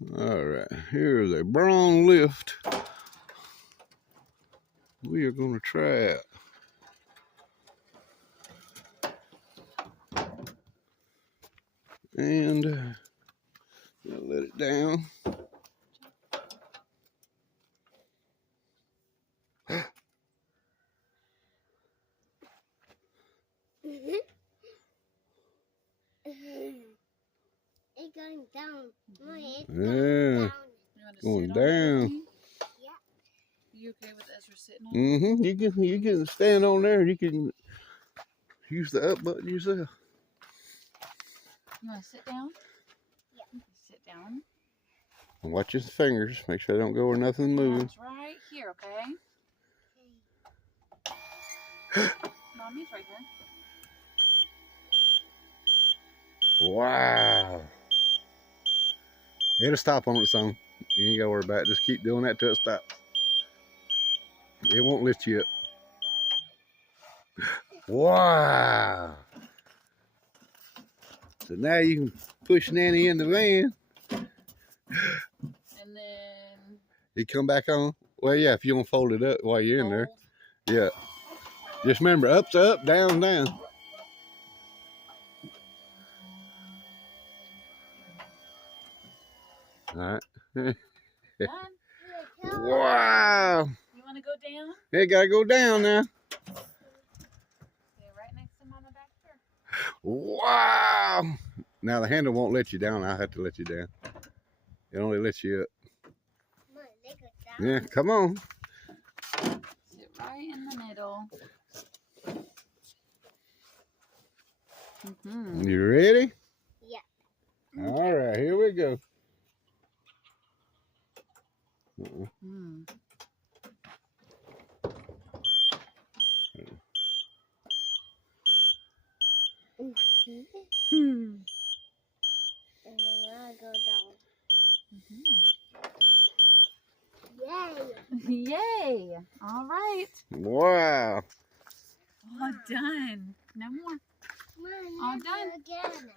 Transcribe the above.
All right, here's a braun lift. We are going to try it. And let it down. It's going down. Yeah, going down. Yeah. You okay with Ezra sitting on it? Mm-hmm. You can stand on there. You can use the up button yourself. You want to sit down? Yeah. You can sit down. And watch your fingers. Make sure they don't go where nothing's moving. It's right here, okay? Mommy's right here. Wow. It'll stop on its own. You ain't got to worry about it. Just keep doing that till it stops. It won't lift you up. Wow. So now you can push Nanny in the van. And then... You come back on. Well, yeah, if you don't fold it up while you're in there. fold. Yeah. Just remember, up's up, down's down. All right. Done. Wow. You want to go down? It got to go down now. Okay, right next to Mama back there. Wow. Now the handle won't let you down. I'll have to let you down. It only lets you up. Come on, let go down. Yeah, come on. Sit right in the middle. You ready? Yeah. All right, here we go. And now go down. Yay! Yay! All right. Wow. All done. No more. Come on, All let's done. do it again.